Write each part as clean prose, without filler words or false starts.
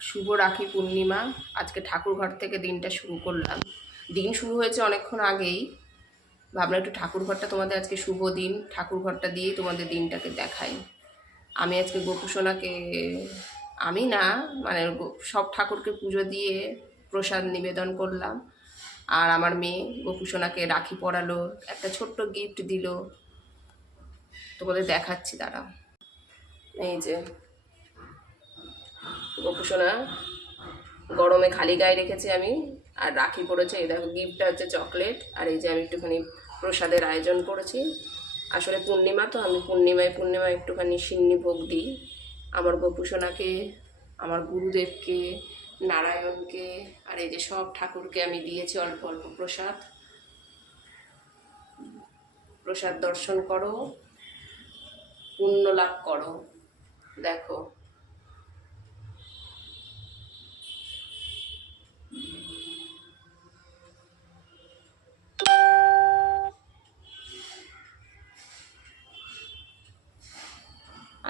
শুভ রাখি পূর্ণিমা। আজকে ঠাকুরঘর থেকে দিনটা শুরু করলাম। দিন শুরু হয়েছে অনেকক্ষণ আগেই। ভাবলাম একটু ঠাকুরঘরটা তোমাদের আজকে শুভ দিন, ঠাকুরঘরটা দিয়েই তোমাদের দিনটাকে দেখাই। আমি আজকে গোপুসোনাকে, আমি না মানে সব ঠাকুরকে পুজো দিয়ে প্রসাদ নিবেদন করলাম। আর আমার মেয়ে গোপুসোনাকে রাখি পরালো, একটা ছোট্ট গিফট দিল। তোমাদের দেখাচ্ছি দাঁড়াও। এই যে গোপুসোনা গরমে খালি গায়ে রেখেছি আমি, আর রাখি পড়েছে। এই দেখো গিফটটা হচ্ছে চকলেট। আর এই যে আমি একটুখানি প্রসাদের আয়োজন করেছি। আসলে পূর্ণিমা তো, আমি পূর্ণিমায় একটুখানি সিন্নি ভোগ দিই আমার গোপুসোনাকে, আমার গুরুদেবকে, নারায়ণকে। আর এই যে সব ঠাকুরকে আমি দিয়েছি অল্প অল্প প্রসাদ। প্রসাদ দর্শন করো, পুণ্য লাভ করো। দেখো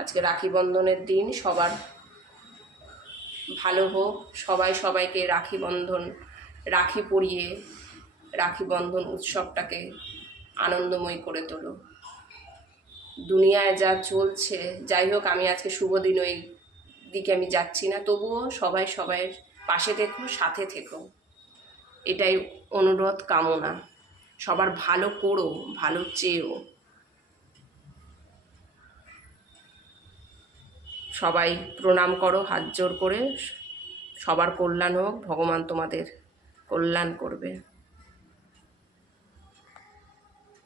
আজকে রাখি বন্ধনের দিন, সবার ভালো হোক। সবাই সবাইকে রাখি বন্ধন, রাখি পরিয়ে রাখি বন্ধন উৎসবটাকে আনন্দময় করে তোলো। দুনিয়ায় যা চলছে, যাই হোক, আমি আজকে শুভ দিন ওই দিকে আমি যাচ্ছি না, তবুও সবাই সবাইয়ের পাশে থেকো, সাথে থেকো, এটাই অনুরোধ, কামনা। সবার ভালো করো, ভালো চেয়েও। সবাই প্রণাম করো হাত জোর করে। সবার কল্যাণ হোক, ভগবান তোমাদের কল্যাণ করবে।